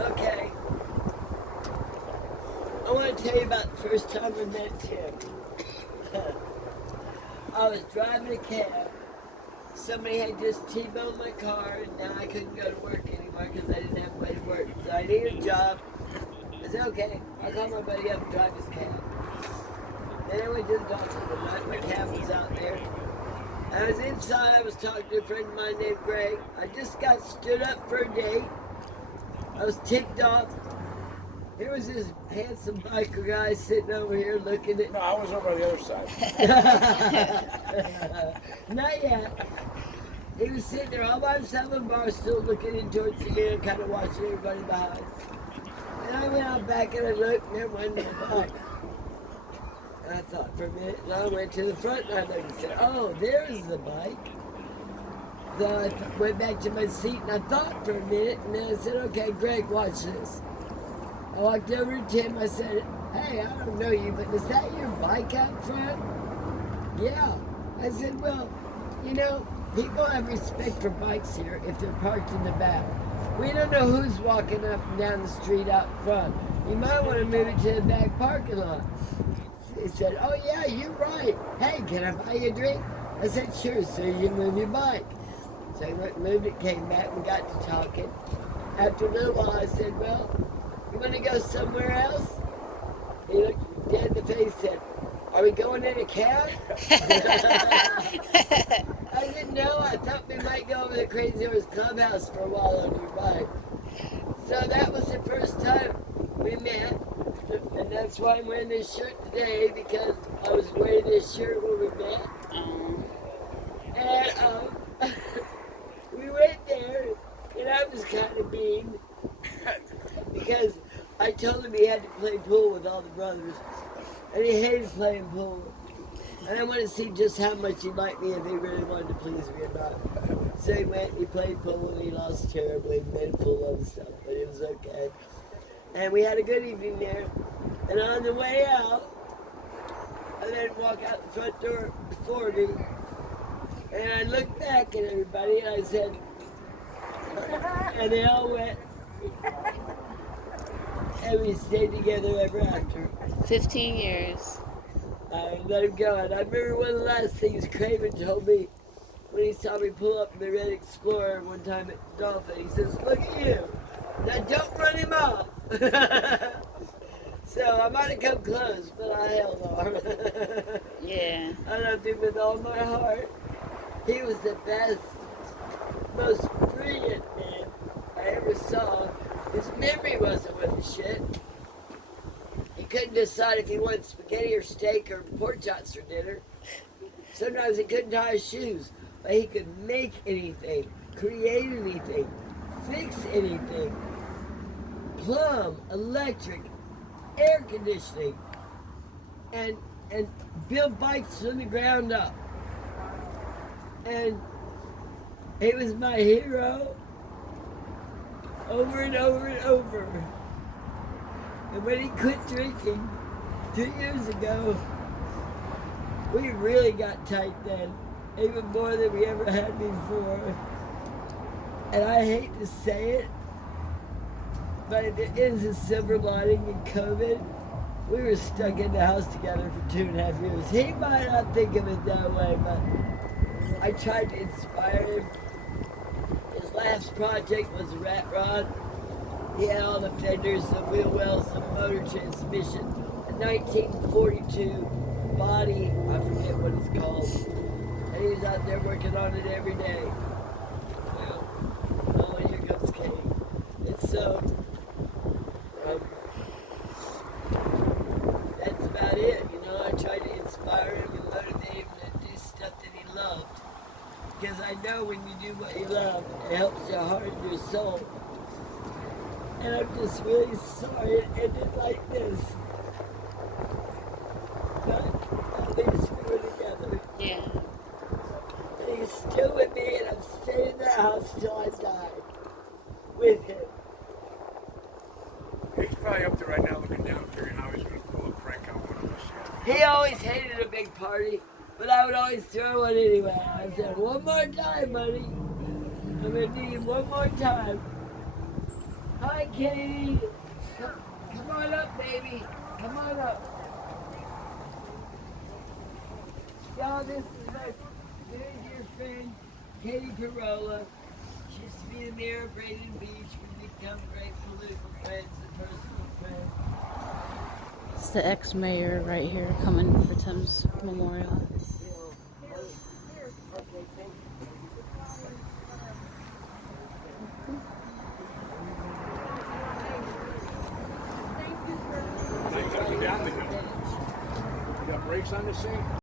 Okay. I want to tell you about the first time I met Tim. I was driving a cab. Somebody had just T-boned my car, and now I couldn't go to work anymore because I didn't have a way to work. So I needed a job. I said, okay, I'll call my buddy up and drive his cab. Then I went to the doctor one night. My cab was out there. I was inside. I was talking to a friend of mine named Greg. I just got stood up for a date. I was ticked off. Here was this handsome biker guy sitting over here looking at... No, I was over on the other side. Not yet. He was sitting there all by himself in the bar, still looking in towards the mirror, kind of watching everybody behind. And I went out back and I looked, and there wasn't no bike. And I thought for a minute, and I went to the front and I looked and said, oh, there's the bike. So I went back to my seat and I thought for a minute, and then I said, okay, Greg, watch this. I walked over to Tim. I said, hey, I don't know you, but is that your bike out front? Yeah. I said, well, you know, people have respect for bikes here if they're parked in the back. We don't know who's walking up and down the street out front. You might want to move it to the back parking lot. He said, oh, yeah, you're right. Hey, can I buy you a drink? I said, sure, so you move your bike. So I went and moved it, came back, and got to talking. After a little while, I said, well, you want to go somewhere else? He looked dead in the face and said, are we going in a cab? I said, no, I thought we might go over to the Crazy Horse Clubhouse for a while on your bike. So that was the first time we met. And that's why I'm wearing this shirt today, because I was wearing this shirt when we met. And we went there, and I was kind of mean. Because I told him he had to play pool with all the brothers, and he hated playing pool. And I wanted to see just how much he liked me, if he really wanted to please me or not. So he went and he played pool, and he lost terribly, and made a fool of himself, but it was okay. And we had a good evening there. And on the way out, I let him walk out the front door before me, and I looked back at everybody, and I said, and they all went, and we stayed together ever after. 15 years. I let him go. And I remember one of the last things Craven told me when he saw me pull up in the Red Explorer one time at Dolphin. He says, look at you. Now don't run him off. So I might have come close, but I held on. Yeah. I loved him with all my heart. He was the best, most brilliant man I ever saw. His memory wasn't worth a shit. He couldn't decide if he wanted spaghetti or steak or pork chops for dinner. Sometimes he couldn't tie his shoes, but he could make anything, create anything, fix anything. Plumb, electric, air conditioning, and build bikes from the ground up. And he was my hero over and over and over. And when he quit drinking 2 years ago, we really got tight then, even more than we ever had before. And I hate to say it, but there is a silver lining in COVID. We were stuck in the house together for 2.5 years. He might not think of it that way, but I tried to inspire him. His last project was a rat rod. He had all the fenders, the wheel wells, the motor transmission, a 1942 body, I forget what it's called. And he was out there working on it every day. Oh, here comes Kate. And so, that's about it. You know, I tried to inspire him and motivate him to do stuff that he loved. Because I know when you do what you love, it helps your heart and your soul. And I'm just really sorry it ended like this. But at least we were together. Yeah. And he's still with me, and I'm staying in the house till I die with him. He's probably up there right now looking down, figuring how he's going to pull a prank on one of us. He always hated a big party, but I would always throw one anyway. I said, one more time, buddy. I'm going to need you one more time. Hi, Katie. Come on up, baby. Come on up. Y'all, this is my very dear friend, Katie Parola. She used to be the mayor of Braden Beach. We become great political friends and personal friends. It's the ex-mayor right here coming for Tim's memorial. Okay, thank you. Now you gotta get down there. You got brakes on this thing?